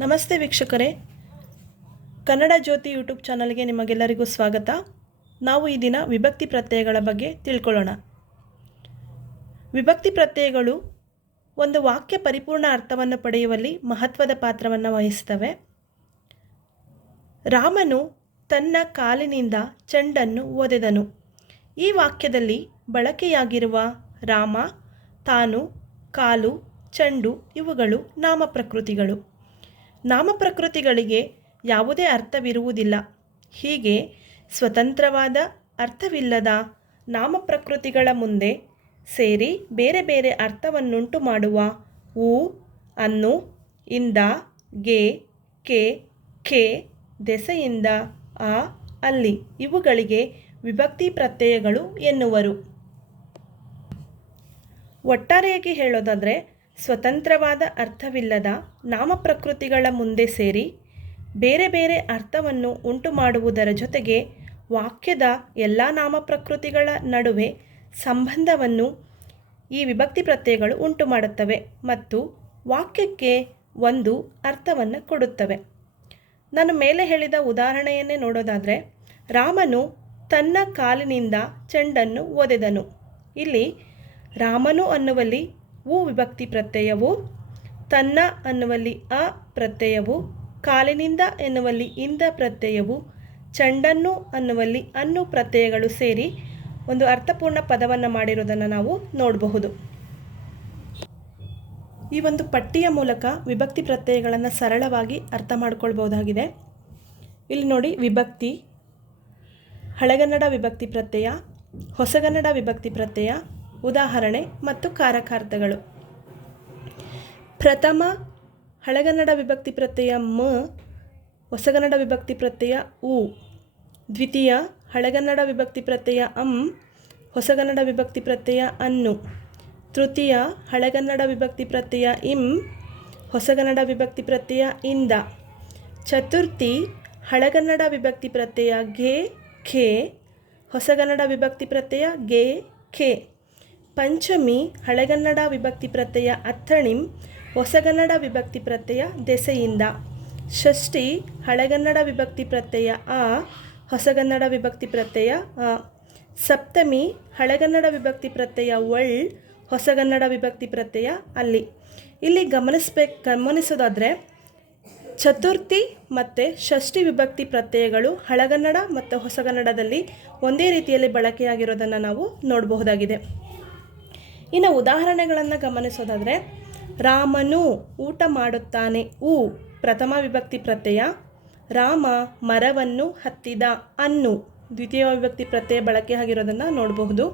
ನಮಸ್ತೆ ವೀಕ್ಷಕರೇ, ಕನ್ನಡ ಜ್ಯೋತಿ ಯೂಟ್ಯೂಬ್ ಚಾನಲ್ಗೆ ನಿಮಗೆಲ್ಲರಿಗೂ ಸ್ವಾಗತ. ನಾವು ಈ ದಿನ ವಿಭಕ್ತಿ ಪ್ರತ್ಯಯಗಳ ಬಗ್ಗೆ ತಿಳ್ಕೊಳ್ಳೋಣ. ವಿಭಕ್ತಿ ಪ್ರತ್ಯಯಗಳು ಒಂದು ವಾಕ್ಯ ಪರಿಪೂರ್ಣ ಅರ್ಥವನ್ನು ಪಡೆಯುವಲ್ಲಿ ಮಹತ್ವದ ಪಾತ್ರವನ್ನು ವಹಿಸ್ತವೆ. ರಾಮನು ತನ್ನ ಕಾಲಿನಿಂದ ಚೆಂಡನ್ನು ಒದೆದನು. ಈ ವಾಕ್ಯದಲ್ಲಿ ಬಳಕೆಯಾಗಿರುವ ರಾಮ, ತಾನು, ಕಾಲು, ಚೆಂಡು ಇವುಗಳು ನಾಮಪ್ರಕೃತಿಗಳು. ನಾಮಪ್ರಕೃತಿಗಳಿಗೆ ಯಾವುದೇ ಅರ್ಥವಿರುವುದಿಲ್ಲ. ಹೀಗೆ ಸ್ವತಂತ್ರವಾದ ಅರ್ಥವಿಲ್ಲದ ನಾಮಪ್ರಕೃತಿಗಳ ಮುಂದೆ ಸೇರಿ ಬೇರೆ ಬೇರೆ ಅರ್ಥವನ್ನುಂಟು ಮಾಡುವ ಉ, ಅನ್ನು, ಇಂದ, ಗೆ, ಕೆ, ಖೆ, ದೆಸೆಯಿಂದ, ಆ, ಅಲ್ಲಿ ಇವುಗಳಿಗೆ ವಿಭಕ್ತಿ ಪ್ರತ್ಯಯಗಳು ಎನ್ನುವರು. ಒಟ್ಟಾರೆಯಾಗಿ ಹೇಳೋದಾದರೆ, ಸ್ವತಂತ್ರವಾದ ಅರ್ಥವಿಲ್ಲದ ನಾಮಪ್ರಕೃತಿಗಳ ಮುಂದೆ ಸೇರಿ ಬೇರೆ ಬೇರೆ ಅರ್ಥವನ್ನು ಉಂಟು ಮಾಡುವುದರ ಜೊತೆಗೆ ವಾಕ್ಯದ ಎಲ್ಲ ನಾಮಪ್ರಕೃತಿಗಳ ನಡುವೆ ಸಂಬಂಧವನ್ನು ಈ ವಿಭಕ್ತಿ ಪ್ರತ್ಯಯಗಳು ಉಂಟು ಮಾಡುತ್ತವೆ ಮತ್ತು ವಾಕ್ಯಕ್ಕೆ ಒಂದು ಅರ್ಥವನ್ನು ಕೊಡುತ್ತವೆ. ನಾನು ಮೇಲೆ ಹೇಳಿದ ಉದಾಹರಣೆಯನ್ನೇ ನೋಡೋದಾದರೆ, ರಾಮನು ತನ್ನ ಕಾಲಿನಿಂದ ಚೆಂಡನ್ನು ಒದೆದನು. ಇಲ್ಲಿ ರಾಮನು ಅನ್ನುವಲ್ಲಿ ಉ ವಿಭಕ್ತಿ ಪ್ರತ್ಯಯವು, ತನ್ನ ಅನ್ನುವಲ್ಲಿ ಅ ಪ್ರತ್ಯಯವು, ಕಾಲಿನಿಂದ ಎನ್ನುವಲ್ಲಿ ಇಂದ ಪ್ರತ್ಯಯವು, ಚೆಂಡನ್ನು ಅನ್ನುವಲ್ಲಿ ಅನ್ನು ಪ್ರತ್ಯಯಗಳು ಸೇರಿ ಒಂದು ಅರ್ಥಪೂರ್ಣ ಪದವನ್ನು ಮಾಡಿರೋದನ್ನು ನಾವು ನೋಡಬಹುದು. ಈ ಒಂದು ಪಟ್ಟಿಯ ಮೂಲಕ ವಿಭಕ್ತಿ ಪ್ರತ್ಯಯಗಳನ್ನು ಸರಳವಾಗಿ ಅರ್ಥ ಮಾಡ್ಕೊಳ್ಬಹುದಾಗಿದೆ. ಇಲ್ಲಿ ನೋಡಿ, ವಿಭಕ್ತಿ, ಹಳೆಗನ್ನಡ ವಿಭಕ್ತಿ ಪ್ರತ್ಯಯ, ಹೊಸಗನ್ನಡ ವಿಭಕ್ತಿ ಪ್ರತ್ಯಯ, ಉದಾಹರಣೆ ಮತ್ತು ಕಾರಕಾರ್ಥಗಳು. ಪ್ರಥಮ ಹಳೆಗನ್ನಡ ವಿಭಕ್ತಿ ಪ್ರತ್ಯಯ ಮ, ಹೊಸಗನ್ನಡ ವಿಭಕ್ತಿ ಪ್ರತ್ಯಯ ಉ. ದ್ವಿತೀಯ ಹಳೆಗನ್ನಡ ವಿಭಕ್ತಿ ಪ್ರತ್ಯಯ ಅಂ, ಹೊಸಗನ್ನಡ ವಿಭಕ್ತಿ ಪ್ರತ್ಯಯ ಅನ್ನು. ತೃತೀಯ ಹಳೆಗನ್ನಡ ವಿಭಕ್ತಿ ಪ್ರತ್ಯಯ ಇಂ, ಹೊಸಗನ್ನಡ ವಿಭಕ್ತಿ ಪ್ರತ್ಯಯ ಇಂದ. ಚತುರ್ಥಿ ಹಳೆಗನ್ನಡ ವಿಭಕ್ತಿ ಪ್ರತ್ಯಯ ಘೆ, ಖೆ, ಹೊಸಗನ್ನಡ ವಿಭಕ್ತಿ ಪ್ರತ್ಯಯ ಗೆ, ಖೆ. ಪಂಚಮಿ ಹಳೆಗನ್ನಡ ವಿಭಕ್ತಿ ಪ್ರತ್ಯಯ ಅಥಣಿಂ, ಹೊಸಗನ್ನಡ ವಿಭಕ್ತಿ ಪ್ರತ್ಯಯ ದೆಸೆಯಿಂದ. ಷಷ್ಠಿ ಹಳೆಗನ್ನಡ ವಿಭಕ್ತಿ ಪ್ರತ್ಯಯ ಆ, ಹೊಸಗನ್ನಡ ವಿಭಕ್ತಿ ಪ್ರತ್ಯಯ ಅ. ಸಪ್ತಮಿ ಹಳೆಗನ್ನಡ ವಿಭಕ್ತಿ ಪ್ರತ್ಯಯ ಒಳ್, ಹೊಸಗನ್ನಡ ವಿಭಕ್ತಿ ಪ್ರತ್ಯಯ ಅಲ್ಲಿ. ಇಲ್ಲಿ ಗಮನಿಸೋದಾದರೆ, ಚತುರ್ಥಿ ಮತ್ತು ಷಷ್ಠಿ ವಿಭಕ್ತಿ ಪ್ರತ್ಯಯಗಳು ಹಳೆಗನ್ನಡ ಮತ್ತು ಹೊಸಗನ್ನಡದಲ್ಲಿ ಒಂದೇ ರೀತಿಯಲ್ಲಿ ಬಳಕೆಯಾಗಿರೋದನ್ನು ನಾವು ನೋಡಬಹುದಾಗಿದೆ. ಇನ್ನು ಉದಾಹರಣೆಗಳನ್ನು ಗಮನಿಸೋದಾದರೆ, ರಾಮನು ಊಟ ಮಾಡುತ್ತಾನೆ ಉ ಪ್ರಥಮ ವಿಭಕ್ತಿ ಪ್ರತ್ಯಯ, ರಾಮ ಮರವನ್ನು ಹತ್ತಿದ ಅನ್ನು ದ್ವಿತೀಯ ವಿಭಕ್ತಿ ಪ್ರತ್ಯಯ ಬಳಕೆಯಾಗಿರೋದನ್ನು ನೋಡಬಹುದು.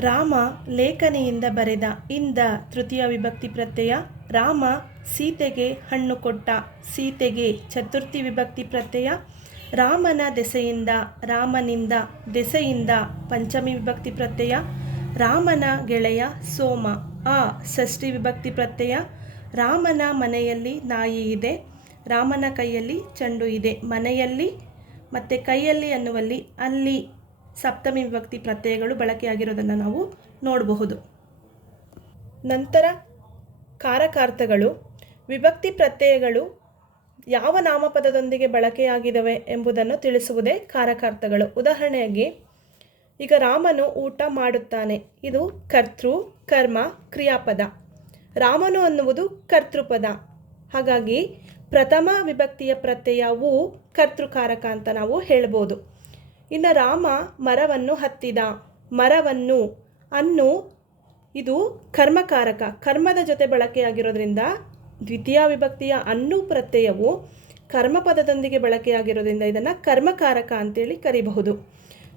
ರಾಮ ಲೇಖನಿಯಿಂದ ಬರೆದ ಇಂದ ತೃತೀಯ ವಿಭಕ್ತಿ ಪ್ರತ್ಯಯ, ರಾಮ ಸೀತೆಗೆ ಹಣ್ಣು ಕೊಟ್ಟ ಸೀತೆಗೆ ಚತುರ್ಥಿ ವಿಭಕ್ತಿ ಪ್ರತ್ಯಯ, ರಾಮನ ದೆಸೆಯಿಂದ ರಾಮನಿಂದ ದೆಸೆಯಿಂದ ಪಂಚಮಿ ವಿಭಕ್ತಿ ಪ್ರತ್ಯಯ, ರಾಮನ ಗೆಳೆಯ ಸೋಮ ಆ ಷಷ್ಠಿ ವಿಭಕ್ತಿ ಪ್ರತ್ಯಯ, ರಾಮನ ಮನೆಯಲ್ಲಿ ನಾಯಿ ಇದೆ, ರಾಮನ ಕೈಯಲ್ಲಿ ಚೆಂಡು ಇದೆ. ಮನೆಯಲ್ಲಿ ಮತ್ತು ಕೈಯಲ್ಲಿ ಅನ್ನುವಲ್ಲಿ ಅಲ್ಲಿ ಸಪ್ತಮಿ ವಿಭಕ್ತಿ ಪ್ರತ್ಯಯಗಳು ಬಳಕೆಯಾಗಿರೋದನ್ನು ನಾವು ನೋಡಬಹುದು. ನಂತರ ಕಾರಕಾರ್ಥಗಳು. ವಿಭಕ್ತಿ ಪ್ರತ್ಯಯಗಳು ಯಾವ ನಾಮಪದದೊಂದಿಗೆ ಬಳಕೆಯಾಗಿದ್ದಾವೆ ಎಂಬುದನ್ನು ತಿಳಿಸುವುದೇ ಕಾರಕಾರ್ಥಗಳು. ಉದಾಹರಣೆಯಾಗಿ, ಈಗ ರಾಮನು ಊಟ ಮಾಡುತ್ತಾನೆ, ಇದು ಕರ್ತೃ, ಕರ್ಮ, ಕ್ರಿಯಾಪದ. ರಾಮನು ಅನ್ನುವುದು ಕರ್ತೃಪದ. ಹಾಗಾಗಿ ಪ್ರಥಮ ವಿಭಕ್ತಿಯ ಪ್ರತ್ಯಯವು ಕರ್ತೃಕಾರಕ ಅಂತ ನಾವು ಹೇಳ್ಬೋದು. ಇನ್ನು ರಾಮ ಮರವನ್ನು ಹತ್ತಿದ, ಮರವನ್ನು ಅನ್ನು ಇದು ಕರ್ಮಕಾರಕ, ಕರ್ಮದ ಜೊತೆ ಬಳಕೆಯಾಗಿರೋದ್ರಿಂದ ದ್ವಿತೀಯ ವಿಭಕ್ತಿಯ ಅನ್ನು ಪ್ರತ್ಯಯವು ಕರ್ಮಪದದೊಂದಿಗೆ ಬಳಕೆಯಾಗಿರೋದ್ರಿಂದ ಇದನ್ನು ಕರ್ಮಕಾರಕ ಅಂತೇಳಿ ಕರಿಬಹುದು.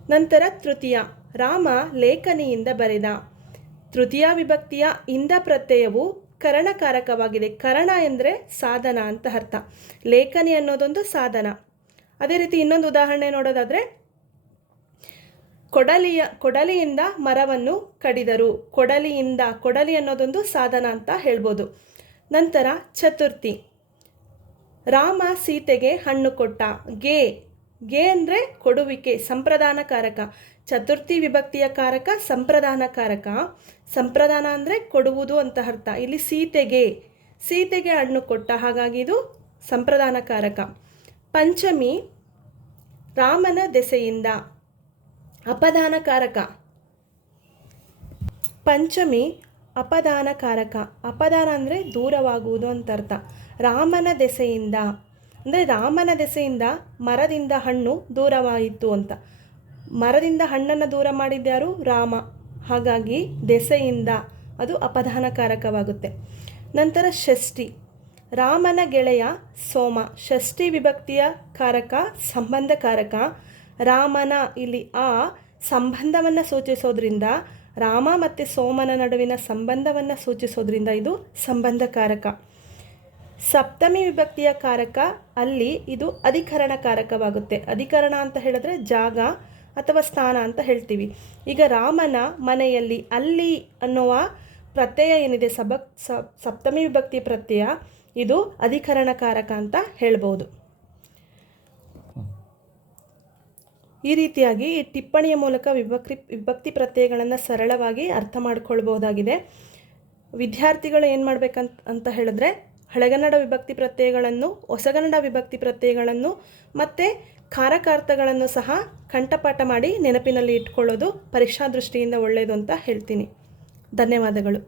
ನಂತರ ತೃತೀಯ, ರಾಮ ಲೇಖನಿಯಿಂದ ಬರೆದ. ತೃತೀಯ ವಿಭಕ್ತಿಯ ಇಂದ ಪ್ರತ್ಯಯವು ಕರಣಕಾರಕವಾಗಿದೆ. ಕರಣ ಎಂದರೆ ಸಾಧನ ಅಂತ ಅರ್ಥ. ಲೇಖನಿ ಅನ್ನೋದೊಂದು ಸಾಧನ. ಅದೇ ರೀತಿ ಇನ್ನೊಂದು ಉದಾಹರಣೆ ನೋಡೋದಾದರೆ, ಕೊಡಲಿಯಿಂದ ಮರವನ್ನು ಕಡಿದರು. ಕೊಡಲಿ ಅನ್ನೋದೊಂದು ಸಾಧನ ಅಂತ ಹೇಳ್ಬೋದು. ನಂತರ ಚತುರ್ಥಿ, ರಾಮ ಸೀತೆಗೆ ಹಣ್ಣು ಕೊಟ್ಟ. ಗೆ ಅಂದರೆ ಕೊಡುವಿಕೆ, ಸಂಪ್ರದಾನಕಾರಕ. ಚತುರ್ಥಿ ವಿಭಕ್ತಿಯ ಕಾರಕ ಸಂಪ್ರದಾನ ಕಾರಕ. ಸಂಪ್ರದಾನ ಅಂದರೆ ಕೊಡುವುದು ಅಂತ ಅರ್ಥ. ಇಲ್ಲಿ ಸೀತೆಗೆ ಹಣ್ಣು ಕೊಟ್ಟ, ಹಾಗಾಗಿ ಇದು ಸಂಪ್ರದಾನ ಕಾರಕ. ಪಂಚಮಿ ರಾಮನ ದೆಸೆಯಿಂದ, ಅಪದಾನ ಕಾರಕ. ಪಂಚಮಿ ಅಪದಾನ ಕಾರಕ. ಅಪದಾನ ಅಂದರೆ ದೂರವಾಗುವುದು ಅಂತ ಅರ್ಥ. ರಾಮನ ದೆಸೆಯಿಂದ ಅಂದರೆ ರಾಮನ ದೆಸೆಯಿಂದ ಮರದಿಂದ ಹಣ್ಣು ದೂರವಾಯಿತು ಅಂತ. ಮರದಿಂದ ಹಣ್ಣನ್ನು ದೂರ ಮಾಡಿದ್ಯಾರು? ರಾಮ. ಹಾಗಾಗಿ ದೆಸೆಯಿಂದ ಅದು ಅಪದಾನಕಾರಕವಾಗುತ್ತೆ. ನಂತರ ಷಷ್ಠಿ ರಾಮನ ಗೆಳೆಯ ಸೋಮ. ಷಷ್ಠಿ ವಿಭಕ್ತಿಯ ಕಾರಕ ಸಂಬಂಧಕಾರಕ. ರಾಮನ ಇಲ್ಲಿ ಆ ಸಂಬಂಧವನ್ನು ಸೂಚಿಸೋದ್ರಿಂದ, ರಾಮ ಮತ್ತು ಸೋಮನ ನಡುವಿನ ಸಂಬಂಧವನ್ನು ಸೂಚಿಸೋದ್ರಿಂದ ಇದು ಸಂಬಂಧಕಾರಕ. ಸಪ್ತಮಿ ವಿಭಕ್ತಿಯ ಕಾರಕ ಅಲ್ಲಿ ಇದು ಅಧಿಕರಣ ಕಾರಕವಾಗುತ್ತೆ. ಅಧಿಕರಣ ಅಂತ ಹೇಳಿದ್ರೆ ಜಾಗ ಅಥವಾ ಸ್ಥಾನ ಅಂತ ಹೇಳ್ತೀವಿ. ಈಗ ರಾಮನ ಮನೆಯಲ್ಲಿ, ಅಲ್ಲಿ ಅನ್ನುವ ಪ್ರತ್ಯಯ ಏನಿದೆ ಸಪ್ತಮಿ ವಿಭಕ್ತಿ ಪ್ರತ್ಯಯ, ಇದು ಅಧಿಕರಣ ಕಾರಕ ಅಂತ ಹೇಳ್ಬೋದು. ಈ ರೀತಿಯಾಗಿ ಈ ಟಿಪ್ಪಣಿಯ ಮೂಲಕ ವಿಭಕ್ತಿ ಪ್ರತ್ಯಯಗಳನ್ನು ಸರಳವಾಗಿ ಅರ್ಥ ಮಾಡ್ಕೊಳ್ಬಹುದಾಗಿದೆ. ವಿದ್ಯಾರ್ಥಿಗಳು ಏನು ಮಾಡಬೇಕಂತ ಹೇಳಿದ್ರೆ, ಹಳೆಗನ್ನಡ ವಿಭಕ್ತಿ ಪ್ರತ್ಯಯಗಳನ್ನು, ಹೊಸಗನ್ನಡ ವಿಭಕ್ತಿ ಪ್ರತ್ಯಯಗಳನ್ನು ಮತ್ತು ಕಾರಕಾರ್ಥಗಳನ್ನು ಸಹ ಕಂಠಪಾಠ ಮಾಡಿ ನೆನಪಿನಲ್ಲಿ ಇಟ್ಕೊಳ್ಳೋದು ಪರೀಕ್ಷಾ ದೃಷ್ಟಿಯಿಂದ ಒಳ್ಳೆಯದು ಅಂತ ಹೇಳ್ತೀನಿ. ಧನ್ಯವಾದಗಳು.